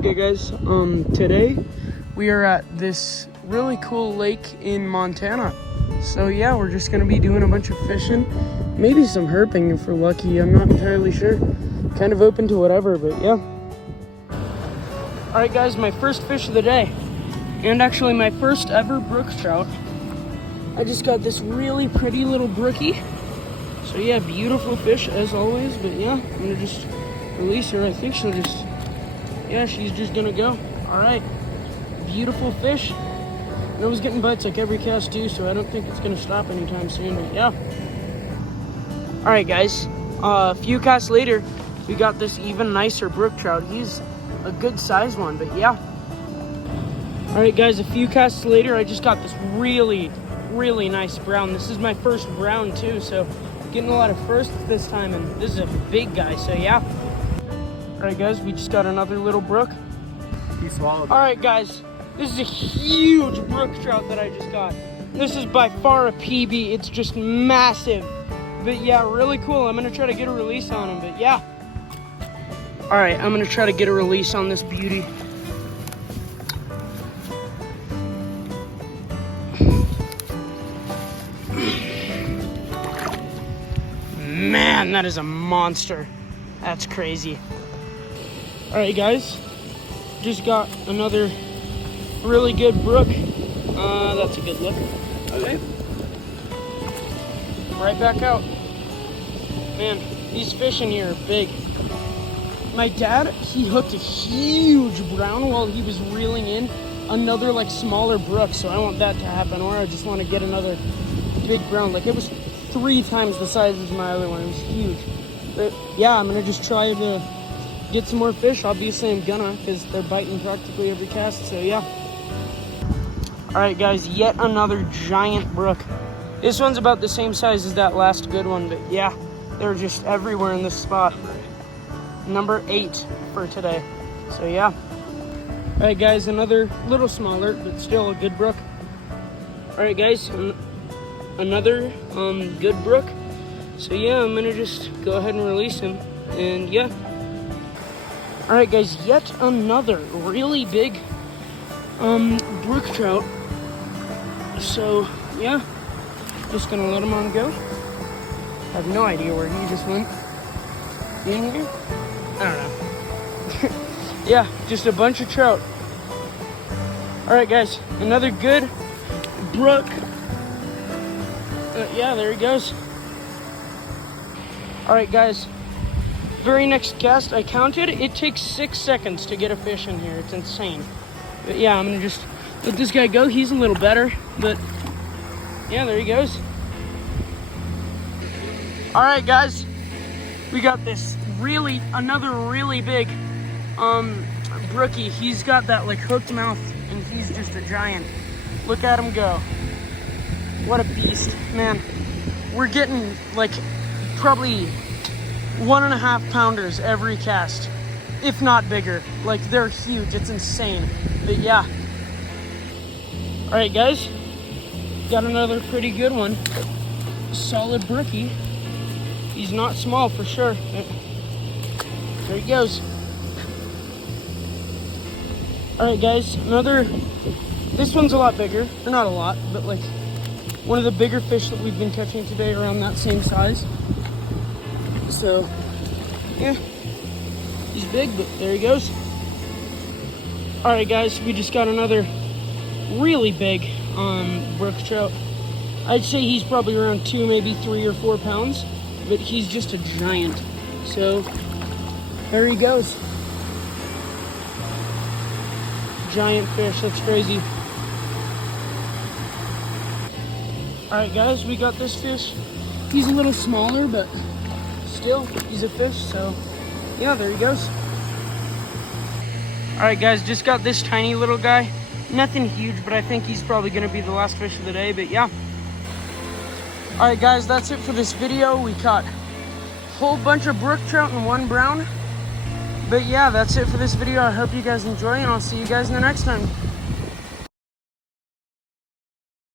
Okay guys, today we are at this really cool lake in Montana. So yeah, we're just gonna be doing a bunch of fishing, maybe some herping if we're lucky. I'm not entirely sure. Kind of open to whatever, but yeah. All right guys, my first fish of the day, and actually my first ever brook trout. I just got this really pretty little brookie. So yeah, beautiful fish as always, but yeah, I'm gonna just release her. I think she'll just, yeah, she's just gonna go. All right, beautiful fish. And I was getting bites like every cast too, so I don't think it's gonna stop anytime soon, but yeah. All right guys, a few casts later, we got this even nicer brook trout. He's a good size one, but yeah. All right guys, a few casts later, I just got this really nice brown. This is my first brown too, so getting a lot of firsts this time, and this is a big guy, so yeah. All right guys, we just got another little brook. He swallowed it. All right guys, this is a huge brook trout that I just got. This is by far a PB. It's just massive, but yeah, really cool. I'm gonna try to get a release on him, but yeah. All right, I'm gonna try to get a release on this beauty. Man, that is a monster. That's crazy. All right, guys, just got another really good brook. That's a good look. Okay. Right back out. Man, these fish in here are big. My dad, he hooked a huge brown while he was reeling in another like smaller brook, so I want that to happen, or I just want to get another big brown. Like, it was 3 times the size as my other one. It was huge. But yeah, I'm gonna just try to get some more fish. Obviously I'm gonna, because they're biting practically every cast, so yeah. All right guys, yet another giant brook. This one's about the same size as that last good one, but yeah, they're just everywhere in this spot. Number 8 for today, so yeah. All right guys, another little smaller, but still a good brook. All right guys, another good brook. So yeah, I'm gonna just go ahead and release him, and yeah. All right guys, yet another really big brook trout. So yeah, just gonna let him on go. I have no idea where he just went. In here? I don't know. Yeah, just a bunch of trout. All right guys, another good brook. Yeah, there he goes. All right guys, very next cast, I counted, it takes 6 seconds to get a fish in here. It's insane. But yeah, I'm gonna just let this guy go. He's a little better, but yeah, there he goes. All right guys, we got this another really big brookie. He's got that like hooked mouth, and he's just a giant. Look at him go. What a beast, man. We're getting like probably 1.5 pounders every cast, if not bigger. Like, they're huge, it's insane. But yeah. All right guys, got another pretty good one. Solid brookie. He's not small for sure. There he goes. All right guys, this one's a lot bigger. Or not a lot, but like one of the bigger fish that we've been catching today, around that same size. So yeah, he's big, but there he goes. All right guys, we just got another really big brook trout. I'd say he's probably around 2, maybe 3 or 4 pounds, but he's just a giant. So there he goes. Giant fish, that's crazy. All right guys, we got this fish. He's a little smaller, but still, he's a fish, so yeah, there he goes. All right guys, just got this tiny little guy. Nothing huge, but I think he's probably gonna be the last fish of the day, but yeah. All right guys, that's it for this video. We caught a whole bunch of brook trout and 1 brown. But yeah, that's it for this video. I hope you guys enjoy, and I'll see you guys in the next time.